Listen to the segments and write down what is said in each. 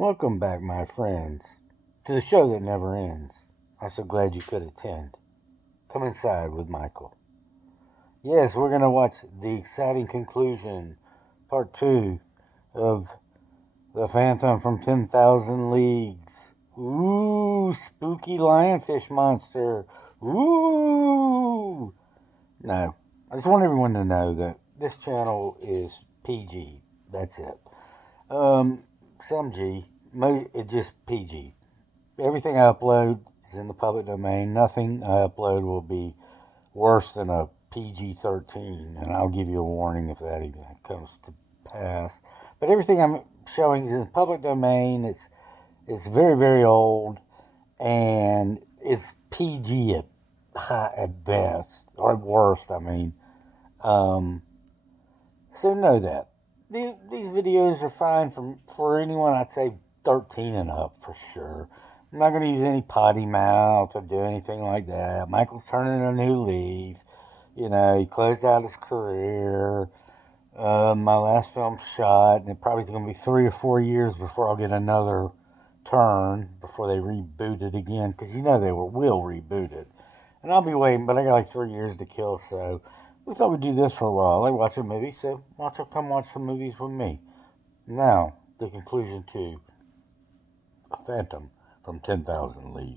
Welcome back, my friends, to the show that never ends. I'm so glad you could attend. Come inside with Michael. Yes, we're going to watch the exciting conclusion, part 2 of The Phantom from 10,000 Leagues. Ooh, spooky lionfish monster. Ooh. No, I just want everyone to know that this channel is PG. That's it. Some G. It's just PG. Everything I upload is in the public domain. Nothing I upload will be worse than a PG-13, and I'll give you a warning if that even comes to pass. But everything I'm showing is in the public domain. It's very, very old, and it's PG at best, or at worst, I mean. So know that. These videos are fine for anyone, I'd say 13 and up for sure. I'm not going to use any potty mouth or do anything like that. Michael's turning a new leaf. You know, he closed out his career. My last film shot, and it probably going to be 3 or 4 years before I'll get another turn before they reboot it again, because you know they will reboot it. And I'll be waiting, but I got like 3 years to kill, so we thought we'd do this for a while. I like watching movies, so come watch some movies with me. Now, the conclusion to A Phantom from 10,000 Leagues.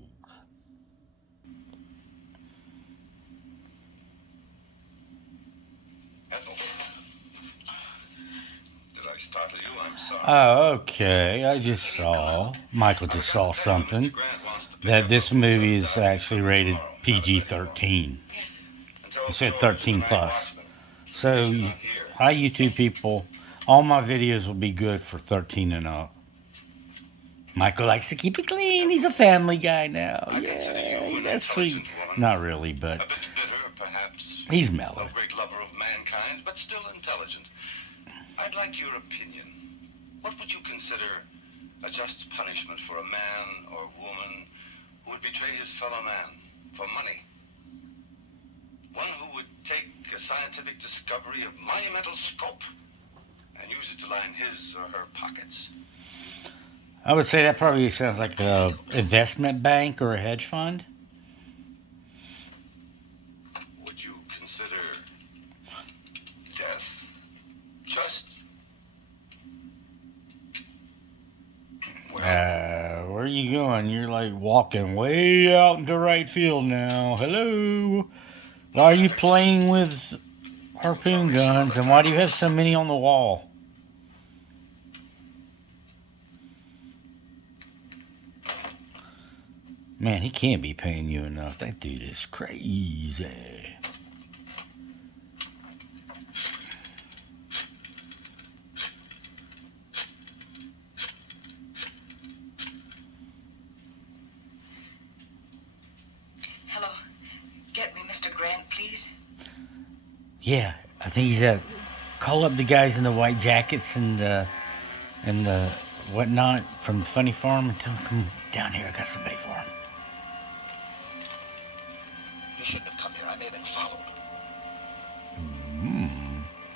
Oh, okay. Michael just saw something, that this movie is actually rated PG-13. It said 13 plus. So, hi YouTube people. All my videos will be good for 13 and up. Michael likes to keep it clean. He's a family guy now. Yeah, that's sweet. Not really, but he's mellowed. A great lover of mankind, but still intelligent. I'd like your opinion. What would you consider a just punishment for a man or woman who would betray his fellow man for money? One who would take a scientific discovery of monumental scope and use it to line his or her pockets. I would say that probably sounds like an investment bank or a hedge fund. Would you consider death just? Where are you going? You're like walking way out into right field now. Hello. Why are you playing with harpoon guns, and why do you have so many on the wall? Man, he can't be paying you enough. That dude is crazy. Hello. Get me Mr. Grant, please. Yeah, I think he's call up the guys in the white jackets and the whatnot from the Funny Farm and tell them, come down here. I got somebody for him. You shouldn't have come here. I may have been followed.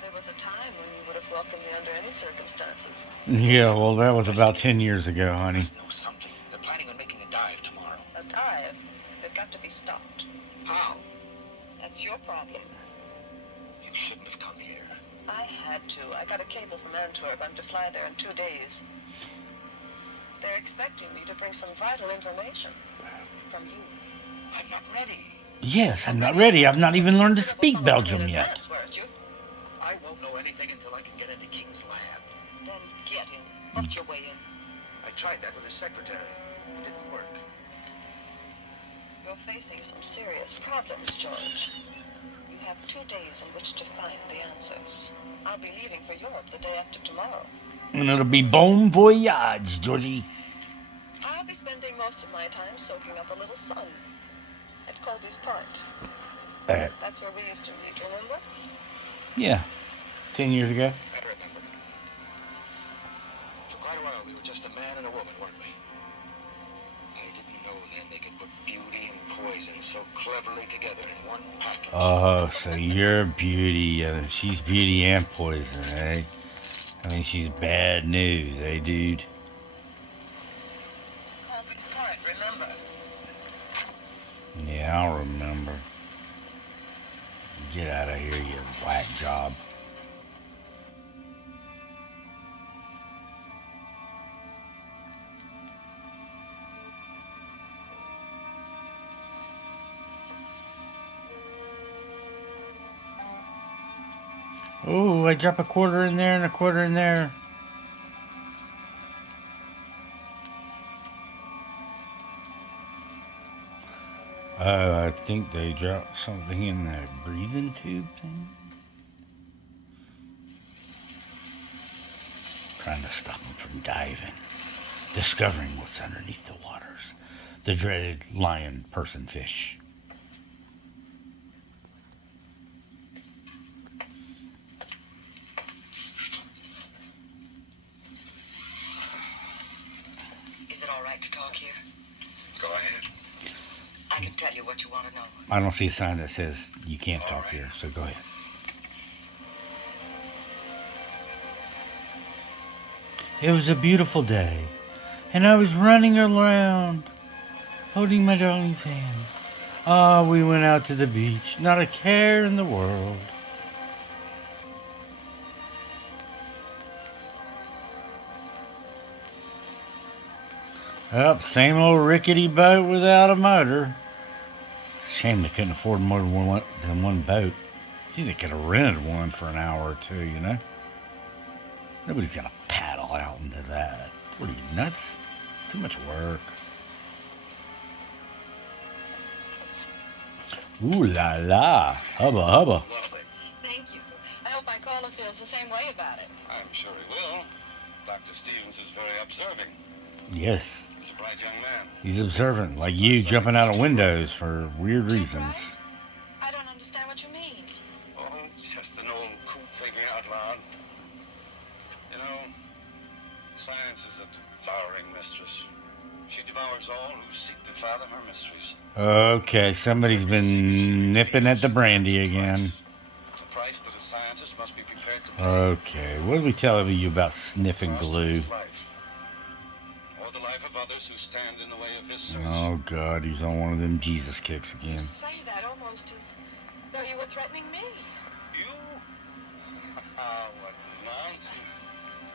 There was a time when you would have welcomed me under any circumstances. Yeah, well, that was about 10 years ago, honey. Must know something. They're planning on making a dive tomorrow. A dive? They've got to be stopped. How? That's your problem. You shouldn't have come here. I had to. I got a cable from Antwerp. I'm to fly there in 2 days. They're expecting me to bring some vital information from you. I'm not ready. Yes, I'm not ready. I've not even learned to speak Belgium yet. I won't know anything until I can get into King's Land. Then get in. Bust your way in. I tried that with his secretary. It didn't work. You're facing some serious problems, George. You have 2 days in which to find the answers. I'll be leaving for Europe the day after tomorrow. And it'll be bon voyage, Georgie. I'll be spending most of my time soaking up a little sun at Colby's Park. That's where we used to meet, remember? Yeah, 10 years ago. I remember. For quite a while, we were just a man and a woman, weren't we? I didn't know then they could put beauty and poison so cleverly together in one package. Oh, so you're beauty. She's beauty and poison, eh? I mean, she's bad news, eh, dude? Yeah, I'll remember. Get out of here, you whack job. Oh, I drop a quarter in there and a quarter in there. I think they dropped something in that breathing tube thing. Trying to stop them from diving. Discovering what's underneath the waters. The dreaded lion person fish. Is it all right to talk here? Go ahead. I can tell you what you want to know. I don't see a sign that says you can't talk here, so go ahead. It was a beautiful day, and I was running around, holding my darling's hand. Ah, we went out to the beach, not a care in the world. Up, same old rickety boat without a motor. Shame they couldn't afford more than one boat. See, they could have rented one for an hour or two, you know? Nobody's gonna paddle out into that. What are you, nuts? Too much work. Ooh la la. Hubba hubba. Lovely. Thank you. I hope my caller feels the same way about it. I'm sure he will. Dr. Stevens is very observing. Yes. He's a bright young man. He's observant, like you jumping out of windows for weird reasons. I don't understand what you mean. Oh, just an old coot thinking out loud. You know, science is a devouring mistress. She devours all who seek to fathom her mysteries. Okay, somebody's been nipping at the brandy again. The price that a scientist must be prepared to pay. Okay, what did we tell you about sniffing glue? Or the life of others who stand in the way of his search. Oh God, he's on one of them Jesus kicks again. Say that almost as though you were threatening me. You? What nonsense.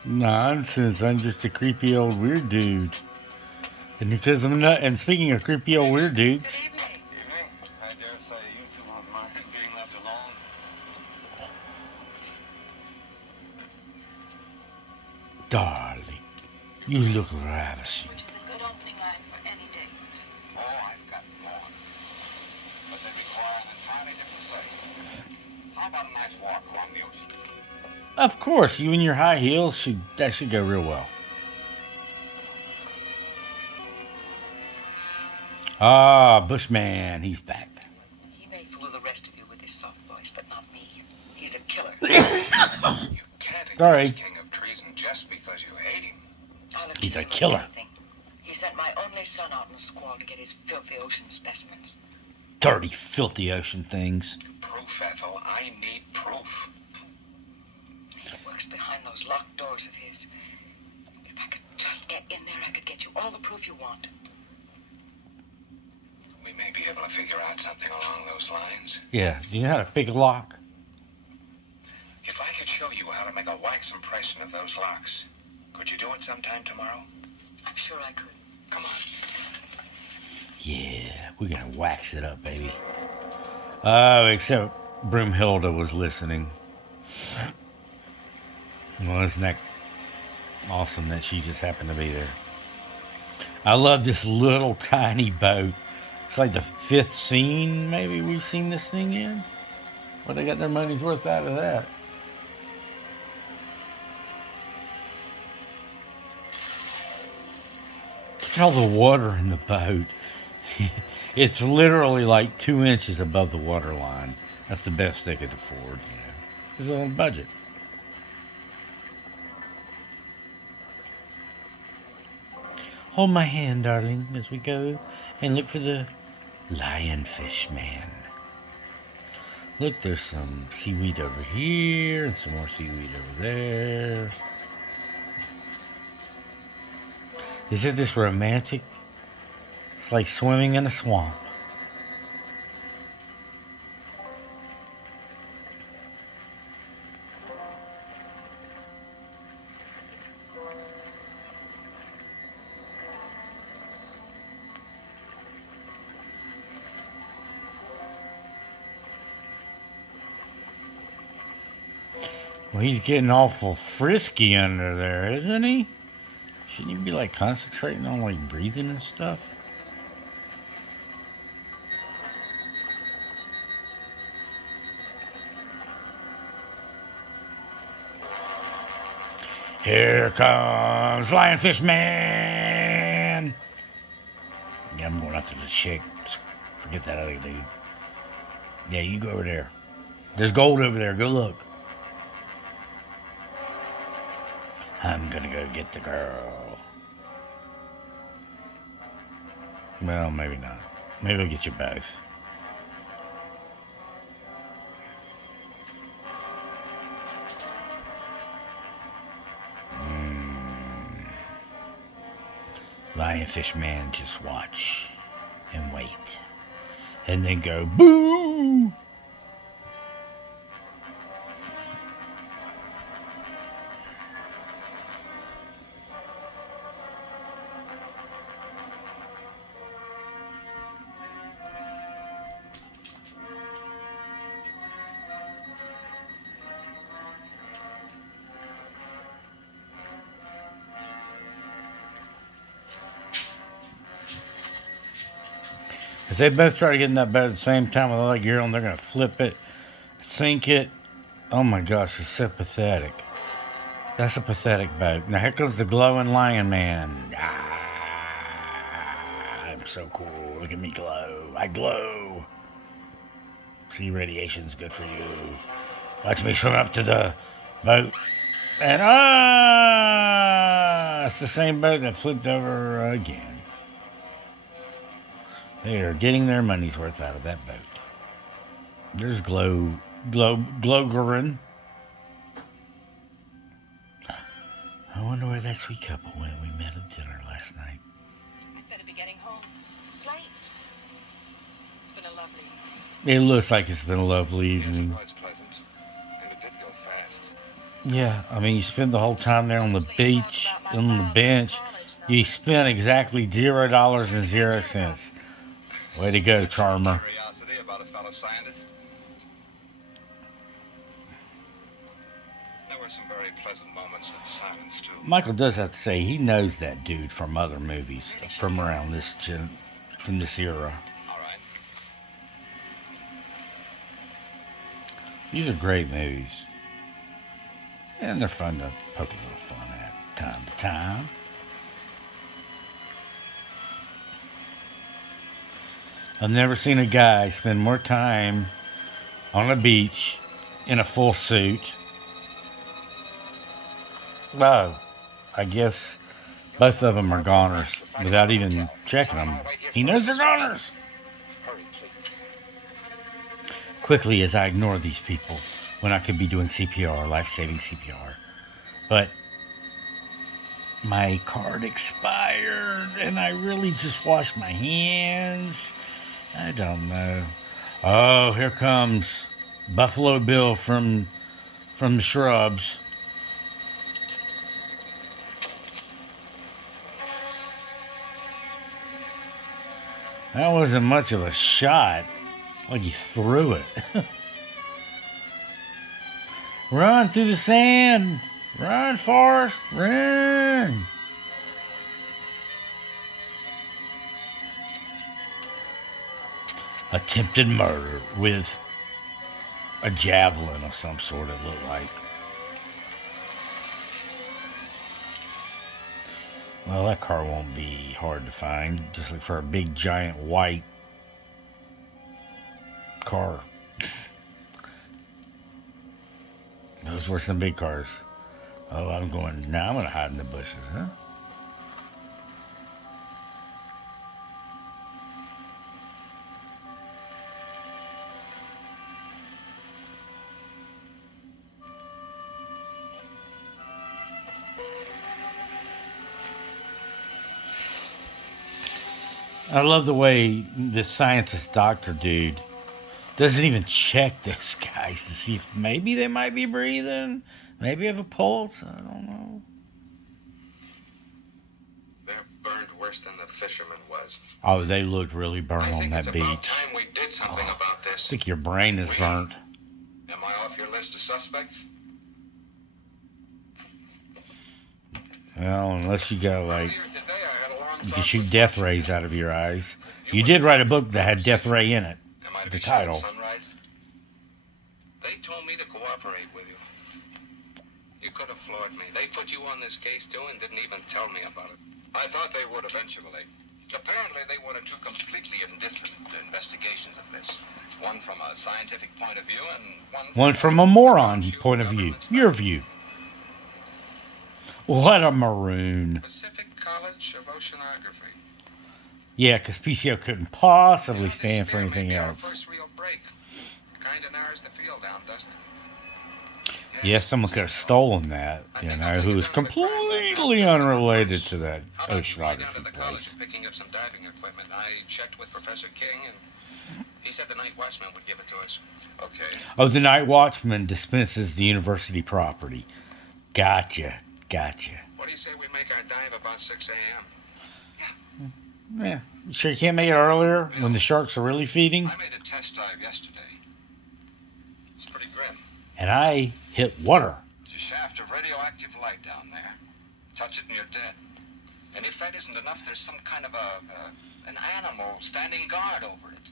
Nonsense, I'm just a creepy old weird dude. And because I'm not, and speaking of creepy old weird dudes, Good evening. Evening. I dare say you two won't mind being left alone. darling, you look ravishing. Which is a good opening line for any date. Oh, I've got more. But they require an entirely different setting. How about a nice walk along the ocean? Of course, you and your high heels that should go real well. Ah, Bushman, he's back. He may fool the rest of you with his soft voice, but not me. He's a killer. You can't Sorry. accuse King of treason just because you hate him. I'll accuse He's a him of killer. anything. He sent my only son out in a squall to get his filthy ocean specimens. Dirty, filthy ocean things. Proof, Ethel. I need proof. He works behind those locked doors of his. If I could just get in there, I could get you all the proof you want. We may be able to figure out something along those lines. Yeah, do you know how to pick a lock? If I could show you how to make a wax impression of those locks, could you do it sometime tomorrow? I'm sure I could. Come on. Yeah, we're gonna wax it up, baby. Oh, except Broomhilda was listening. Well, isn't that awesome that she just happened to be there? I love this little tiny boat. It's like the 5th scene, maybe, we've seen this thing in. Well, they got their money's worth out of that. Look at all the water in the boat. It's literally like 2 inches above the water line. That's the best they could afford, you know. It's on a budget. Hold my hand, darling, as we go and look for the Lionfish man. Look, there's some seaweed over here and some more seaweed over there. Is it this romantic? It's like swimming in a swamp. Well, he's getting awful frisky under there, isn't he? Shouldn't he be like concentrating on like breathing and stuff? Here comes Lionfish Man! Yeah, I'm going after the chick. Forget that other dude. Yeah, you go over there. There's gold over there. Go look. I'm gonna go get the girl. Well, maybe not. Maybe I'll get you both. Lionfish Man, just watch and wait. And then go, boo! If they both try to get in that boat at the same time with all that gear on, they're going to flip it, sink it. Oh my gosh, it's so pathetic. That's a pathetic boat. Now here comes the glowing lion man. Ah, I'm so cool. Look at me glow. I glow. See, radiation's good for you. Watch me swim up to the boat. And it's the same boat that flipped over again. They are getting their money's worth out of that boat. There's Glogerin. I wonder where that sweet couple went we met at dinner last night. I'd better be getting home. It's late. It's been a lovely evening. It looks like it's been a lovely evening. Yes, it was pleasant. And it did go fast. Yeah, I mean, you spend the whole time there on the beach, on the bench. You spent exactly $0.00. Way to go, Charmer. Curiosity about a fellow scientist. There were some very pleasant moments of silence, too. Michael does have to say he knows that dude from other movies from around from this era. All right. These are great movies. And they're fun to poke a little fun at time to time. I've never seen a guy spend more time on a beach in a full suit. Well, I guess both of them are goners without even checking them. He knows they're goners. Hurry, please. Quickly, as I ignore these people when I could be doing CPR, life-saving CPR. But my card expired and I really just washed my hands. I don't know. Oh, here comes Buffalo Bill from the shrubs. That wasn't much of a shot. Like he threw it. Run through the sand. Run, Forrest. Run. Attempted murder with a javelin of some sort, it looked like. Well, that car won't be hard to find. Just look for a big, giant, white car. Those were some big cars. Oh, I'm going to hide in the bushes, huh? I love the way this scientist doctor dude doesn't even check those guys to see if maybe they might be breathing, maybe have a pulse. I don't know. They're burned worse than the fisherman was. Oh, they looked really burnt I on think that it's about beach. time we did something about this. I think your brain is burnt. Am I off your list of suspects? Well, unless you got like, Earlier today, I had a long you talk can shoot with death Dr. rays King. out of your eyes. You did write a book that had death ray in it. Am I to The be sure at title. Sunrise? They told me to cooperate with you. You could have floored me. They put you on this case, too, and didn't even tell me about it. I thought they would eventually. Apparently, they wanted two completely indifferent investigations of this. One from a scientific point of view, and One from a moron point of view. Your view. What a maroon. Pacific College of Oceanography. Yeah, because PCO couldn't possibly stand for anything Maybe our else. first real break. Kind of narrows the field down, doesn't it? Yeah, someone could have stolen that, who was completely unrelated to that How about you fly down to oceanography the college place. picking up some diving equipment? I checked with Professor King, and he said the night watchman would give it to us. Okay. Oh, the night watchman dispenses the university property. Gotcha. What do you say we make our dive about 6 a.m.? Yeah. You sure you can't make it earlier when the sharks are really feeding? I made a test dive yesterday. It's pretty grim. And I hit water. It's a shaft of radioactive light down there. Touch it and you're dead. And if that isn't enough, there's some kind of an animal standing guard over it.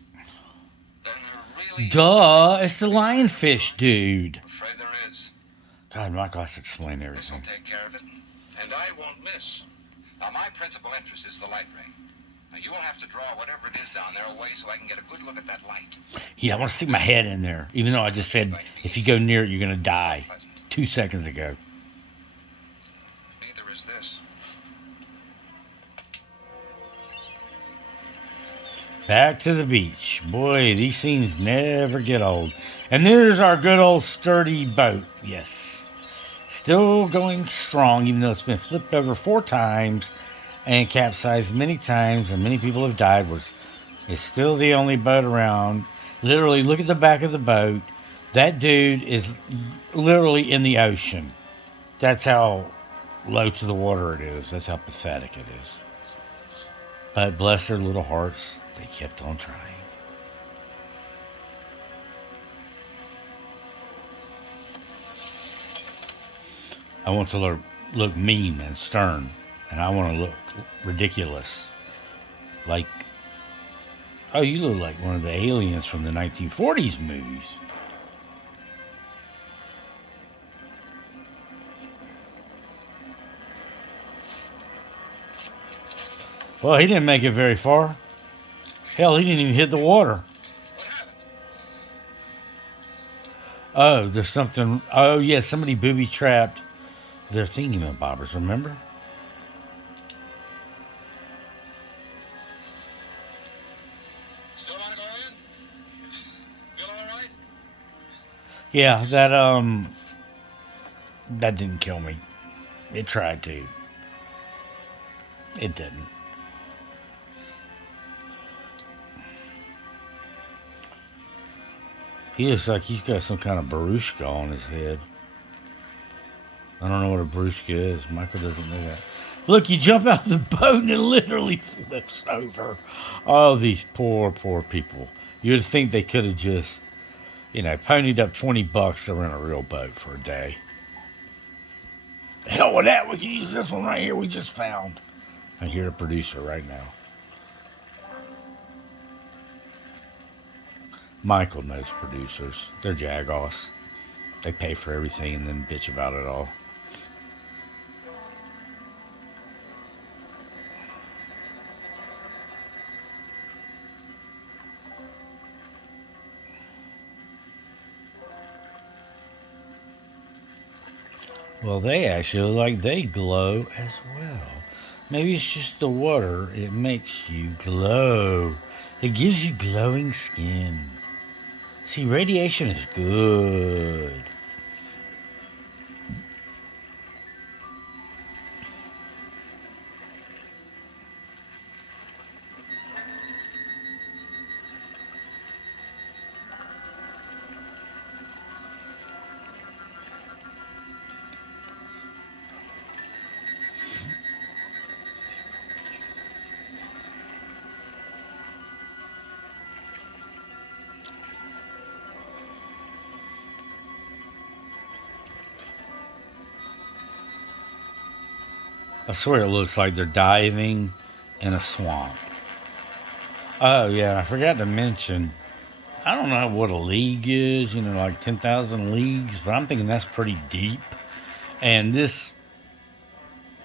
Then there really... Duh, it's the lionfish dude. I'm afraid there is. God, Michael has to explain This will everything. take care of it. And I won't miss. Now, my principal interest is the light ray. Now, you will have to draw whatever it is down there away so I can get a good look at that light. Yeah, I want to stick my head in there, even though I just said if you go near it, you're going to die 2 seconds ago. Neither is this. Back to the beach. Boy, these scenes never get old. And there's our good old sturdy boat. Yes. Still going strong, even though it's been flipped over 4 times and capsized many times, and many people have died. It's still the only boat around. Literally, look at the back of the boat. That dude is literally in the ocean. That's how low to the water it is. That's how pathetic it is. But bless their little hearts, they kept on trying. I want to look mean and stern, and I want to look ridiculous. Like, oh, you look like one of the aliens from the 1940s movies. Well, he didn't make it very far. Hell, he didn't even hit the water. What happened? Oh, there's something. Oh, yeah, somebody booby-trapped their thingamabobbers, remember? Still want to go in? Feel all right? Yeah, that didn't kill me. It tried to. It didn't. He looks like he's got some kind of barushka on his head. I don't know what a barushka is. Michael doesn't know that. Look, you jump out the boat and it literally flips over. Oh, these poor people. You'd think they could have just, ponied up $20 to rent a real boat for a day. The hell with that. We can use this one right here we just found. I hear the producer right now. Michael knows producers. They're jagos. They pay for everything and then bitch about it all. Well, they actually look like they glow as well. Maybe it's just the water. It makes you glow. It gives you glowing skin. See, radiation is good. I swear it looks like they're diving in a swamp. Oh, yeah, I forgot to mention, I don't know what a league is, like 10,000 leagues, but I'm thinking that's pretty deep. And this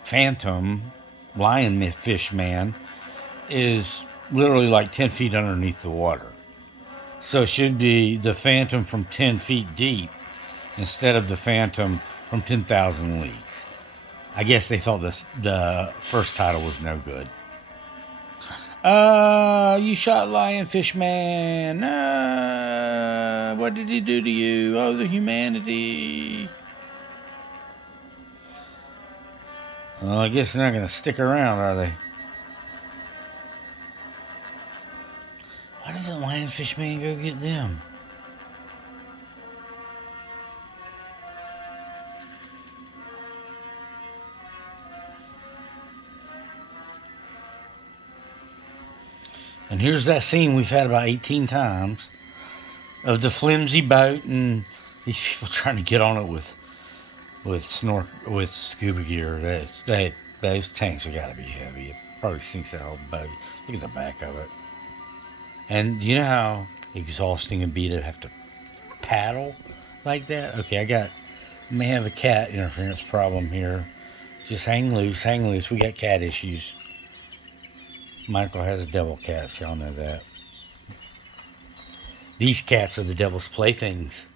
phantom lionfish man is literally like 10 feet underneath the water. So it should be the phantom from 10 feet deep instead of the phantom from 10,000 leagues. I guess they thought the first title was no good. You shot Lionfish Man. What did he do to you? Oh, the humanity. Well, I guess they're not going to stick around, are they? Why doesn't Lionfish Man go get them? And here's that scene we've had about 18 times of the flimsy boat and these people trying to get on it with scuba gear. Those tanks have got to be heavy. It probably sinks that whole boat. Look at the back of it. And you know how exhausting it'd be to have to paddle like that? Okay, may have a cat interference problem here. Just hang loose, hang loose. We got cat issues. Michael has devil cats, y'all know that. These cats are the devil's playthings.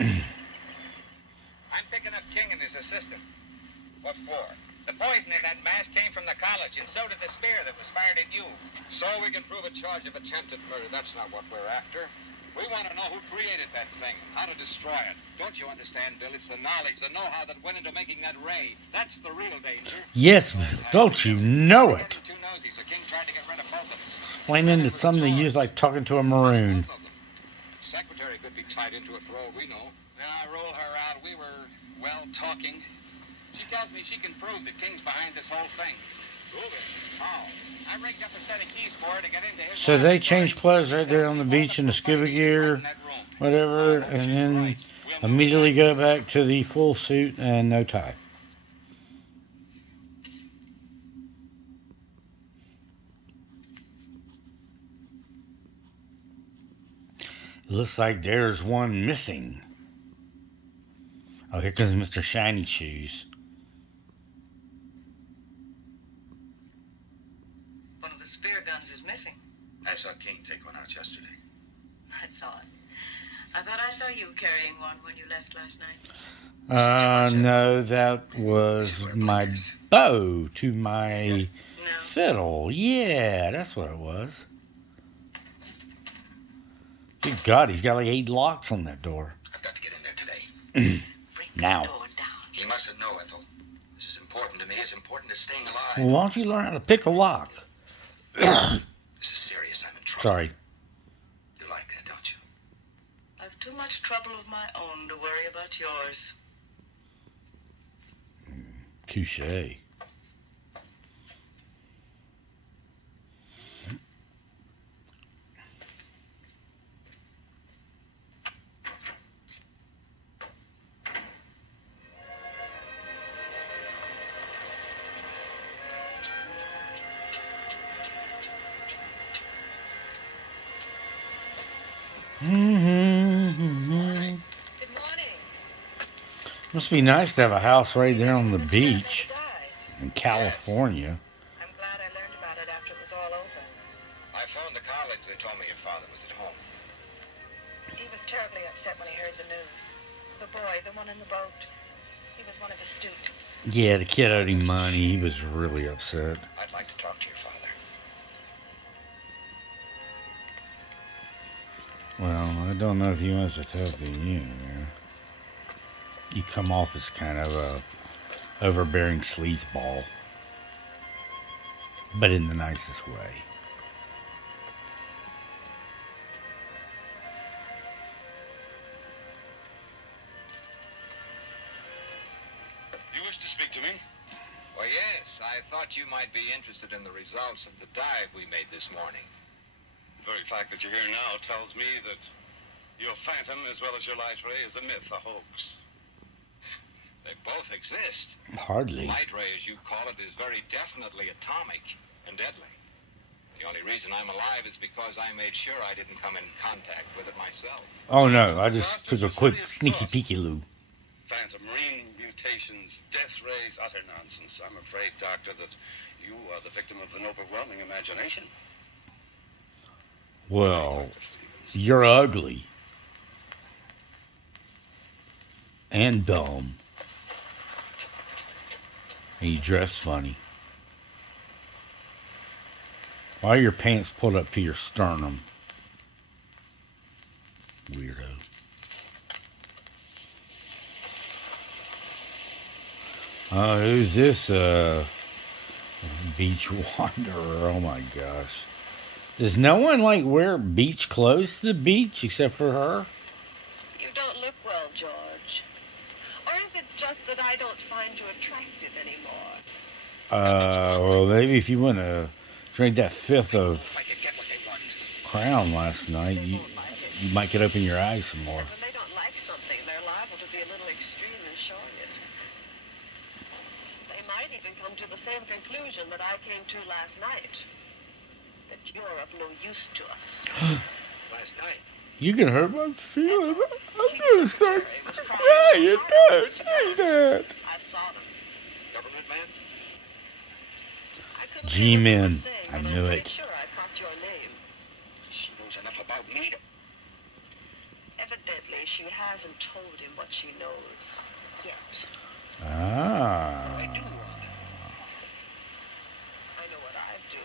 I'm picking up King and his assistant. What for? The poison in that mask came from the college, and so did the spear that was fired at you. So we can prove a charge of attempted murder. That's not what we're after. We want to know who created that thing, how to destroy it. Don't you understand, Bill? It's the knowledge, the know-how that went into making that ray. That's the real danger. Yes, don't you know it? Too nosy, so King tried to get rid of both of us. Explaining it's something they use like talking to a maroon. Secretary could be tied into it for all we know. Now, I roll her out. We were, well, talking. She tells me she can prove that King's behind this whole thing. Prove it? How? I rigged up a set of keys for her to get into his... So they changed clothes right there on the beach in the scuba gear, whatever, and then immediately go back to the full suit and no tie. It looks like there's one missing. Oh, here comes Mr. Shiny Shoes. One of the spear guns is missing. I saw King take one out yesterday. That's odd. I thought I saw you carrying one when you left last night. No, that was my bow to my fiddle. Yeah, that's what it was. Good God, he's got like 8 locks on that door. I've got to get in there today. Now. He mustn't know, Ethel. This is important to me. It's important to staying alive. Well, why don't you learn how to pick a lock? This is serious. I'm in trouble. Sorry. You like that, don't you? I've too much trouble of my own to worry about yours. Touche. Good morning. Must be nice to have a house right there on the beach in California. I'm glad I learned about it after it was all over. I phoned the college. They told me your father was at home. He was terribly upset when he heard the news. The boy, the one in the boat, he was one of his students. Yeah, the kid owed him money. He was really upset. I'd like to talk to your father. Well, I don't know if he wants to talk to you. You come off as kind of a overbearing sleazeball, but in the nicest way. You wish to speak to me? Well, yes. I thought you might be interested in the results of the dive we made this morning. The very fact that you're here now tells me that your phantom, as well as your light ray, is a myth, a hoax. They both exist. Hardly. The light ray, as you call it, is very definitely atomic and deadly. The only reason I'm alive is because I made sure I didn't come in contact with it myself. Oh no, I just took a quick sneaky peeky-loo. Phantom marine mutations, death rays, utter nonsense. I'm afraid, Doctor, that you are the victim of an overwhelming imagination. Well, Dr. Stevens. you're ugly. And dumb. And you dress funny. Why are your pants pulled up to your sternum? Weirdo. Who's this, beach wanderer? Oh my gosh. Does no one, like, wear beach clothes to the beach except for her? You don't look well, George. Or is it just that I don't find you attractive anymore? Well, maybe if you want to drink that fifth of I can get what they want. Crown last night, you might get open your eyes some more. When they don't like something, they're liable to be a little extreme in showing it. They might even come to the same conclusion that I came to last night. That you're of no use to us. Last night. You can hurt my feelings. I'm gonna start crying. Don't say that. I saw them. Government man? I couldn't G-Men. say what I they were saying, knew but I'm it. pretty sure I caught your name. She knows enough about me to... Evidently, she hasn't told him what she knows yet. Ah. I know what I'd do.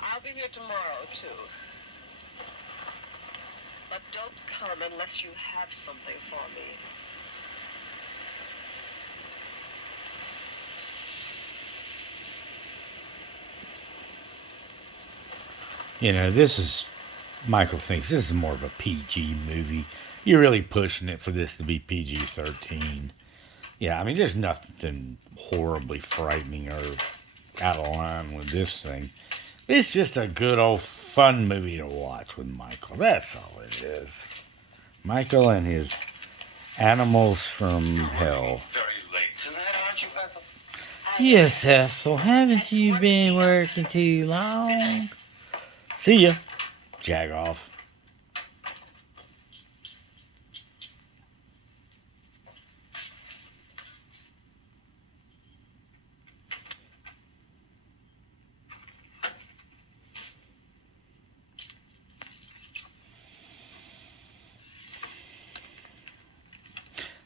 I'll be here tomorrow, too. But don't come unless you have something for me. You know, this is... Michael thinks this is more of a PG movie. You're really pushing it for this to be PG-13. Yeah, I mean, there's nothing horribly frightening or out of line with this thing. It's just a good old fun movie to watch with Michael. That's all it is. Michael and his animals from hell. Very late tonight, aren't you, Ethel? Yes, Ethel, haven't you been working too long? See ya. Jag off.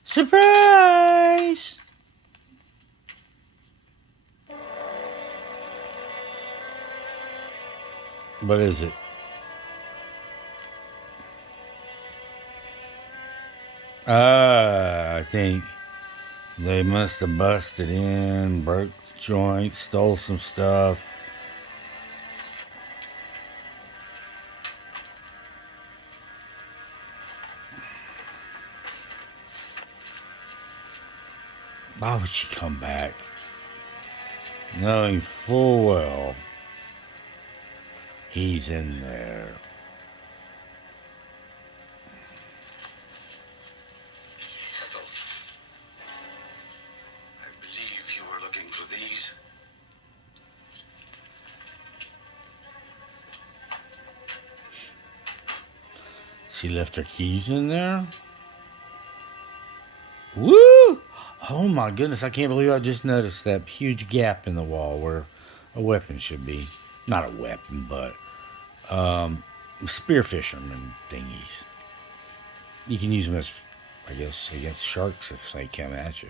Surprise! What is it? I think they must have busted in, broke the joint, stole some stuff. Why would she come back? Knowing full well he's in there. Ethel, I believe you were looking for these. She left her keys in there? Woo! Oh my goodness, I can't believe I just noticed that huge gap in the wall where a weapon should be. Not a weapon, but spear fisherman thingies. You can use them as, I guess, against sharks if they come at you.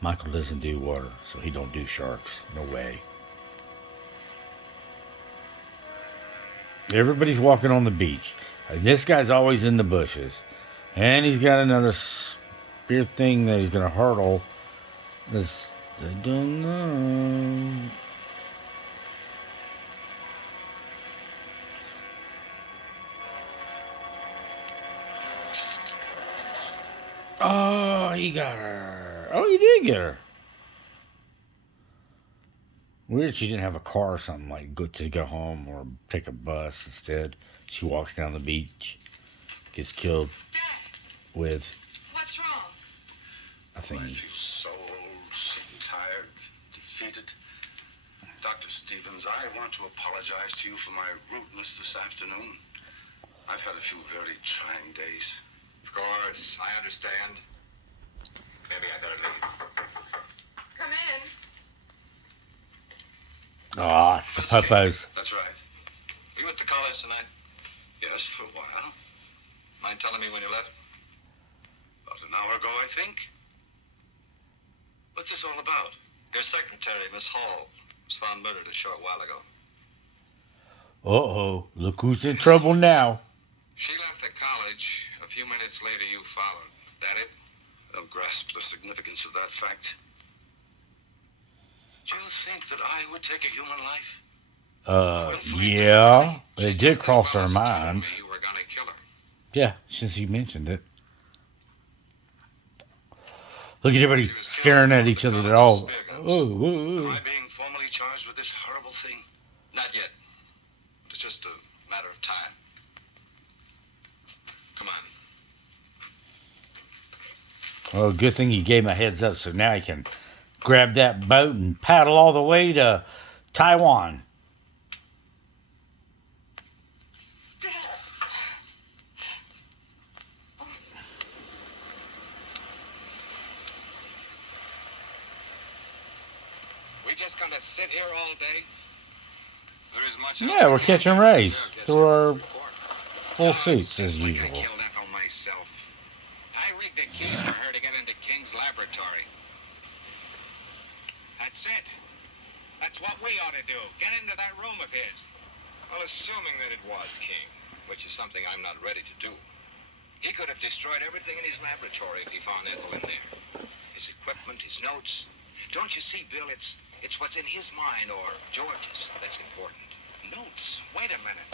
Michael doesn't do water, so he don't do sharks. No way. Everybody's walking on the beach. This guy's always in the bushes. And he's got another spear thing that he's going to hurdle. This, I don't know. Oh, he got her. Oh, he did get her. Weird she didn't have a car or something, like go home or take a bus instead. She walks down the beach, gets killed. with What's wrong? a thingy. I feel so old, sick, tired, defeated. Dr. Stevens, I want to apologize to you for my rudeness this afternoon. I've had a few very trying days. Of course, I understand. Maybe I better leave. Come in. Oh, it's the Popos. That's right. You went to college tonight? Yes, for a while. Mind telling me when you left? About an hour ago, I think. What's this all about? Your secretary, Miss Hall, was found murdered a short while ago. Uh-oh. Look who's in trouble now. She left the college. A few minutes later, you followed. That it? I don't grasp the significance of that fact. Do you think that I would take a human life? Yeah. It did cross our minds. You were gonna kill her. Yeah, since you mentioned it. Look at everybody staring at each other. They're all, Am I being formally charged with this horrible thing? Not yet. It's just a matter of time. Come on. Oh, good thing you gave him a heads up, so now he can grab that boat and paddle all the way to Taiwan. We just gonna sit here all day? There is much. Yeah, we're catching rays through our full suits as usual. I killed Ethel myself. I rigged the keys for her to get into King's laboratory. That's it. That's what we ought to do. Get into that room of his. Well, assuming that it was King, which is something I'm not ready to do. He could have destroyed everything in his laboratory if he found Ethel in there. His equipment, his notes. Don't you see, Bill? It's what's in his mind or George's that's important. Notes. Wait a minute.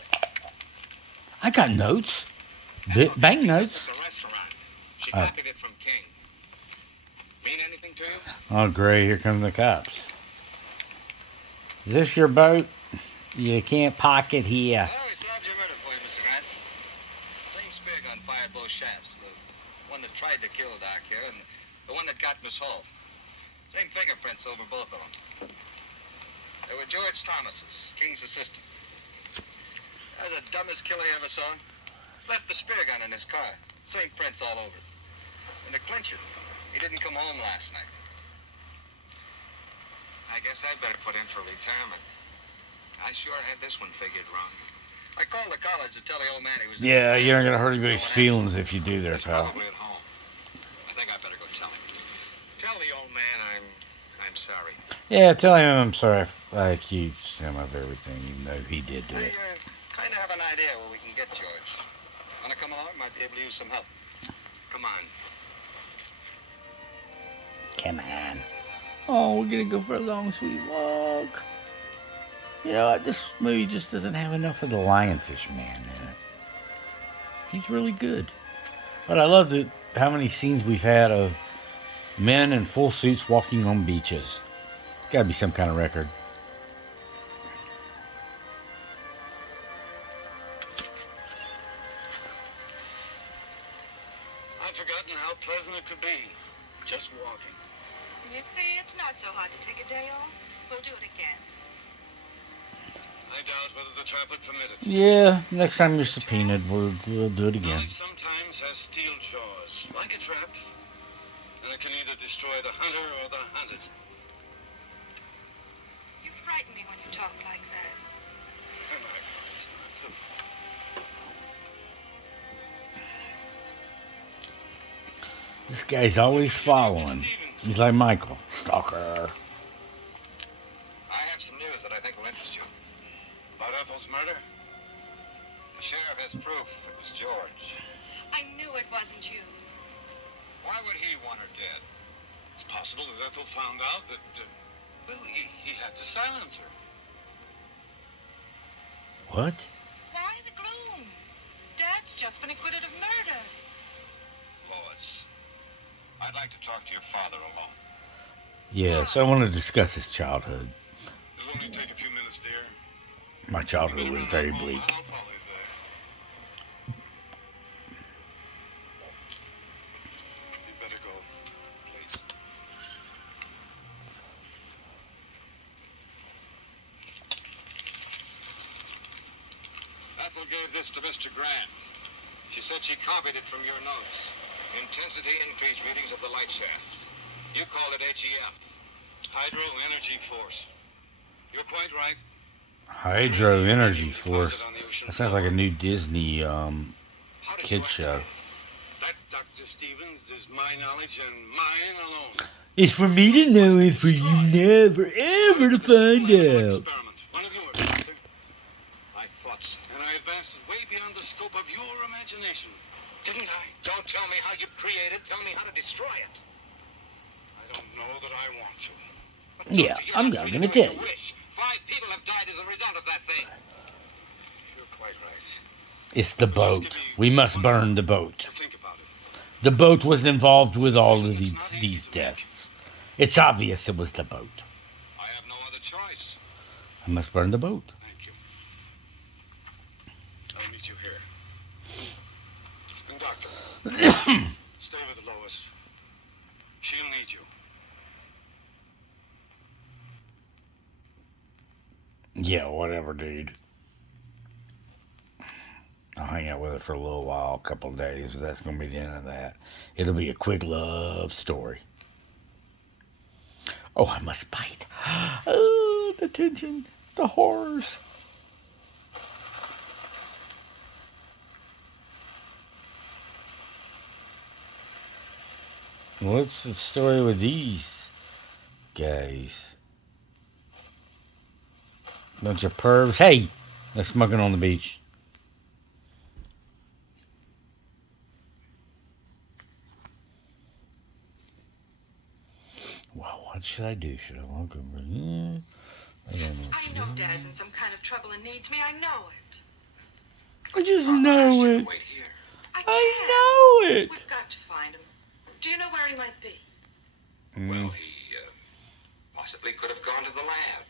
I got notes. Bank notes. At the restaurant. She copied it from King. Mean anything to you? Oh, great. Here come the cops. Is this your boat? You can't park it here. Oh, we solved your murder for you, Mr. Grant. Same spear gun fired both shafts. The one that tried to kill Doc here and the one that got Miss Hall. Same fingerprints over both of them. They were George Thomas's, King's assistant. That's the dumbest killer you ever saw. Left the spear gun in his car. Same prints all over it. And to clinch it, he didn't come home last night. I guess I'd better put in for retirement. I sure had this one figured wrong. I called the college to tell the old man he was... Yeah, you're not going to hurt anybody's feelings if you do there, He's pal. probably at home. I think I better go tell him. Tell the old man I'm sorry. Yeah, tell him I'm sorry if I accused him of everything, even though he did do I it. kind of have an idea where we can get George. Want to come along? Might be able to use some help. Come on. Come on. Oh, we're going to go for a long, sweet walk. You know what? This movie just doesn't have enough of the Lionfish man in it. He's really good. But I love how many scenes we've had of men in full suits walking on beaches. It's got to be some kind of record. I've forgotten how pleasant it could be. Just walking. You see, it's not so hard to take a day off. We'll do it again. I doubt whether the trap would permit it. Yeah, next time you're subpoenaed, we'll do it again. Knowledge sometimes has steel jaws, like a trap, and it can either destroy the hunter or the hunted. You frighten me when you talk like that. And I promise not to. This guy's always following. He's like Michael. Stalker. I have some news that I think will interest you. About Ethel's murder? The sheriff has proof it was George. I knew it wasn't you. Why would he want her dead? It's possible that Ethel found out that, well, he had to silence her. What? Why the gloom? Dad's just been acquitted of murder. Lois, I'd like to talk to your father alone. Yes, I want to discuss his childhood. It'll only take a few minutes, dear. My childhood was very bleak. I'll follow you there. gave this to Mr. Grant. She said she copied it from your notes. Intensity increase readings of the light shaft. You called it HEF. Hydro Energy Force. You're quite right. Hydro Energy Force. That sounds like a new Disney kid show. That, Dr. Stevens, is my knowledge and mine alone. It's for me to know and for you never, ever to find out. Experiment. One of yours, Doctor. I thought so. And I advanced it way beyond the scope of your imagination. Didn't I? Don't tell me how you create it. Tell me how to destroy it. I don't know that I want to. But Yeah, Doctor, I'm you're not doing gonna as tell you you. wish. 5 people have died as a result of that thing. You're quite right. It's the boat. We must burn the boat. To think about it. The boat was involved with all of these deaths. It's obvious it was the boat. I have no other choice. I must burn the boat. Thank you. I'll meet you here. And Doctor, stay with Lois. She'll need you. Yeah, whatever, dude. I'll hang out with her for a little while, a couple of days, but that's going to be the end of that. It'll be a quick love story. Oh, I must bite. Oh, the tension, the horrors. What's the story with these guys? Bunch of pervs. Hey, they're smoking on the beach. Well, what should I do? Should I walk over? I don't know. I know Dad's in some kind of trouble and needs me. I know it. I just know it. Wait here. I I can't. know it. We've got to find him. Do you know where he might be? Well, he possibly could have gone to the lab.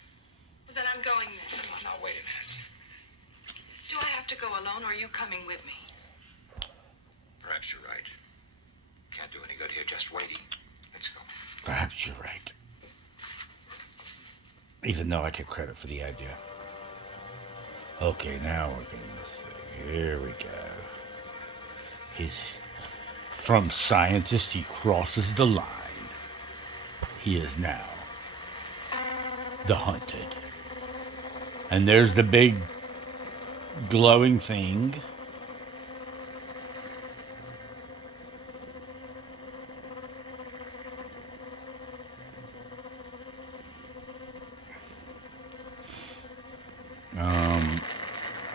Then I'm going there. Oh, now, wait a minute. Do I have to go alone, or are you coming with me? Perhaps you're right. Can't do any good here just waiting. Let's go. Perhaps you're right. Even though I take credit for the idea. Okay, now we're getting this thing. Here we go. From scientist, he crosses the line. He is now the hunted. And there's the big glowing thing.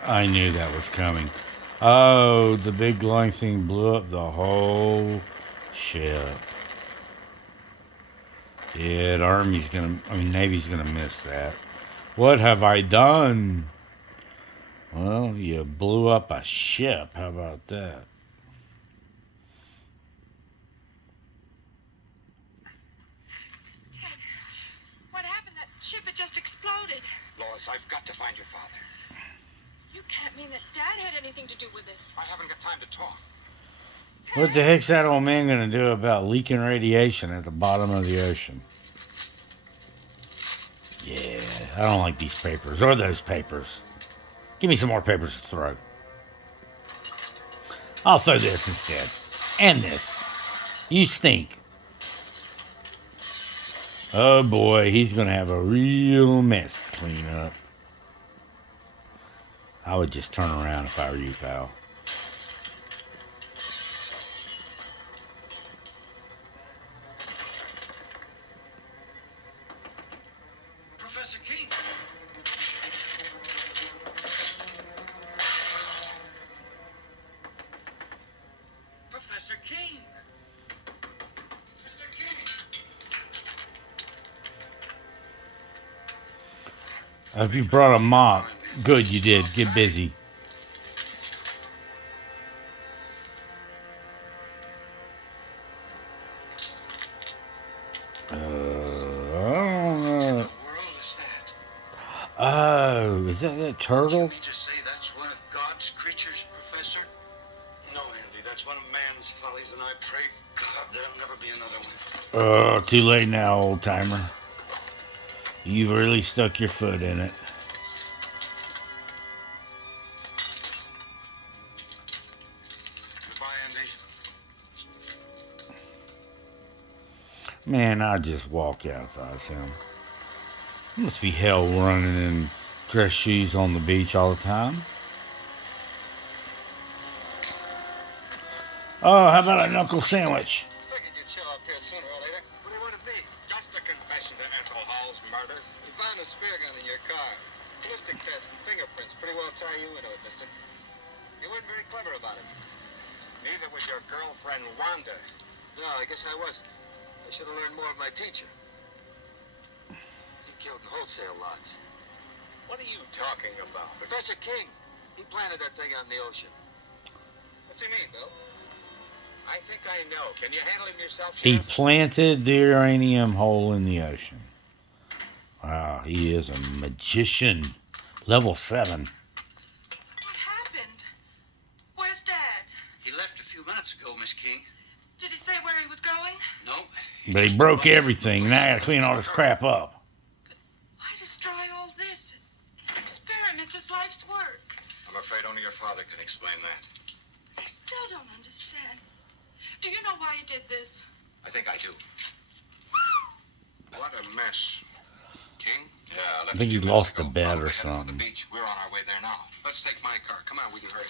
I knew that was coming. Oh, the big glowing thing blew up the whole ship. Yeah, Navy's gonna miss that. What have I done? Well, you blew up a ship. How about that? Dad, what happened? That ship had just exploded. Lois, I've got to find your father. You can't mean that Dad had anything to do with this. I haven't got time to talk. What the heck's that old man gonna do about leaking radiation at the bottom of the ocean? Yeah, I don't like these papers or those papers. Give me some more papers to throw. I'll throw this instead. And this. You stink. Oh boy, he's gonna have a real mess to clean up. I would just turn around if I were you, pal. Professor King. Professor King. Professor King. If you brought a mop, good, you did. Get busy. I don't know. What world is that? Oh, is that turtle? You mean to say that's one of God's creatures, Professor? No, Andy, that's one of man's follies, and I pray God there'll never be another one. Oh, too late now, old timer. You've really stuck your foot in it. Man, I'd just walk out if I was him. It must be hell running in dress shoes on the beach all the time. Oh, how about a knuckle sandwich? Figured you'd show up here sooner or later. What do you want to be? Just a confession to Ethel Hall's murder. We found a spear gun in your car. Ballistic test and fingerprints pretty well tie you into it, mister. You weren't very clever about it. Neither was your girlfriend, Wanda. No, I guess I wasn't. I should have learned more of my teacher. He killed wholesale lots. What are you talking about? Professor King. He planted that thing out in the ocean. What's he mean, Bill? I think I know. Can you handle him yourself, He Sheriff? planted the uranium hole in the ocean. Wow, he is a magician. Level 7. What happened? Where's Dad? He left a few minutes ago, Miss King. Did he say where he was going? No. But he broke everything. Now I gotta clean all this crap up. Why destroy all this? Experiments is life's work. I'm afraid only your father can explain that. I still don't understand. Do you know why he did this? I think I do. What a mess. King? Yeah, I think he lost a bet or We're heading to something. the beach. We're on our way there now. Let's take my car. Come on, we can hurry.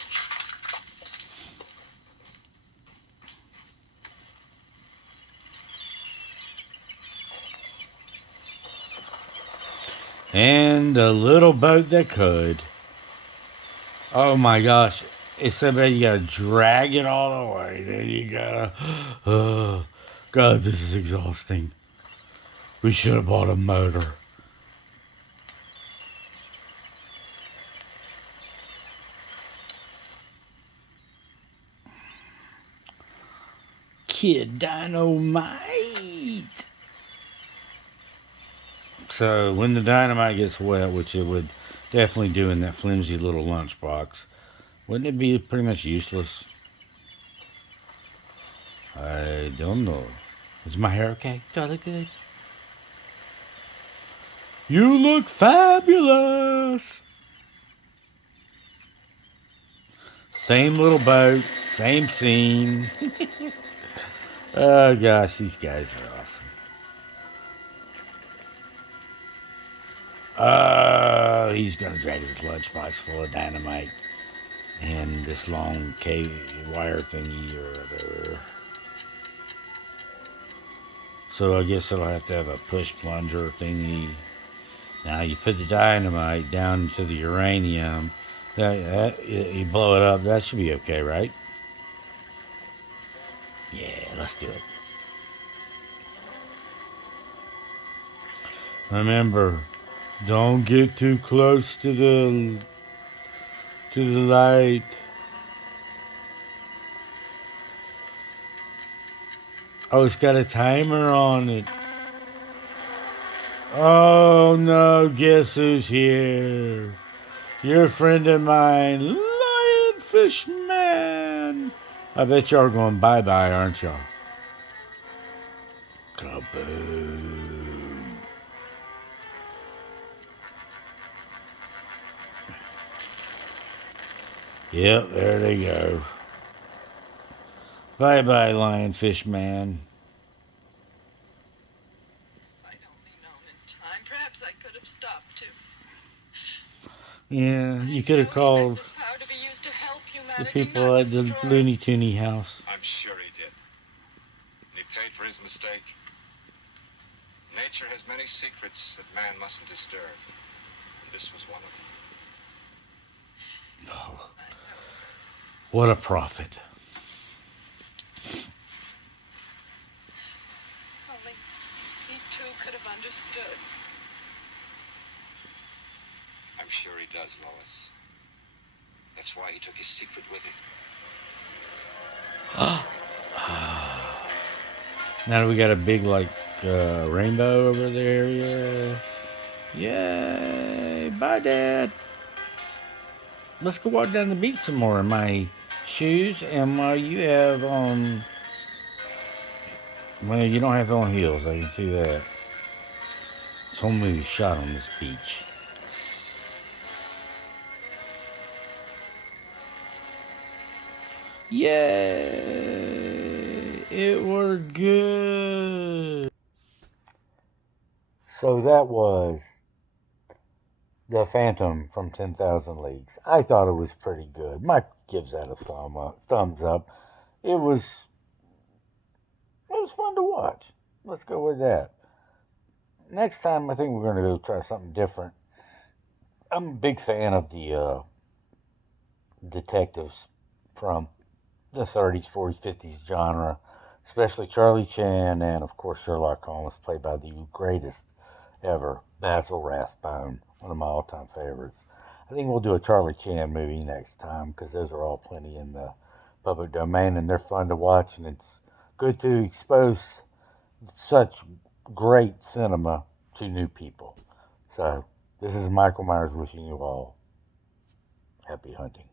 And the little boat that could. Oh my gosh. It's so bad you gotta drag it all the way. Then you gotta. Oh, God, this is exhausting. We should have bought a motor. Kid Dynamite. So when the dynamite gets wet, which it would definitely do in that flimsy little lunchbox, wouldn't it be pretty much useless? I don't know. Is my hair okay? Do I look good? You look fabulous. Same little boat, same scene. Oh gosh, these guys are awesome. He's gonna drag his lunchbox full of dynamite and this long wire thingy or whatever. So I guess it'll have to have a push plunger thingy. Now you put the dynamite down into the uranium. You blow it up. That should be okay, right? Yeah, let's do it. Remember, don't get too close to the light. Oh, it's got a timer on it. Oh no, guess who's here? You're a friend of mine, Lionfish Man. I bet y'all are going bye-bye, aren't y'all? Kaboom. Yep, there they go. Bye-bye, Lionfish Man. I'd only known in time. Perhaps I could have stopped him. Yeah, you could have called This power to be used to help the humanity, people not at the destroy. Looney Tooney house. I'm sure he did. He paid for his mistake. Nature has many secrets that man mustn't disturb. And this was one of them. Oh, what a prophet. Only he too could have understood. I'm sure he does, Lois. That's why he took his secret with him. Now we got a big, like, rainbow over the area. Yay! Bye, Dad. Let's go walk down the beach some more in my shoes, and you have on. Well, you don't have on heels. I can see that. This whole movie shot on this beach. Yay! It were good. So that was The Phantom from 10,000 Leagues. I thought it was pretty good. Mike gives that a thumbs up. It was fun to watch. Let's go with that. Next time, I think we're going to go try something different. I'm a big fan of the detectives from the 30s, 40s, 50s genre, especially Charlie Chan and, of course, Sherlock Holmes, played by the greatest ever, Basil Rathbone, one of my all-time favorites. I think we'll do a Charlie Chan movie next time because those are all plenty in the public domain and they're fun to watch, and it's good to expose such great cinema to new people. So, this is Michael Myers wishing you all happy hunting.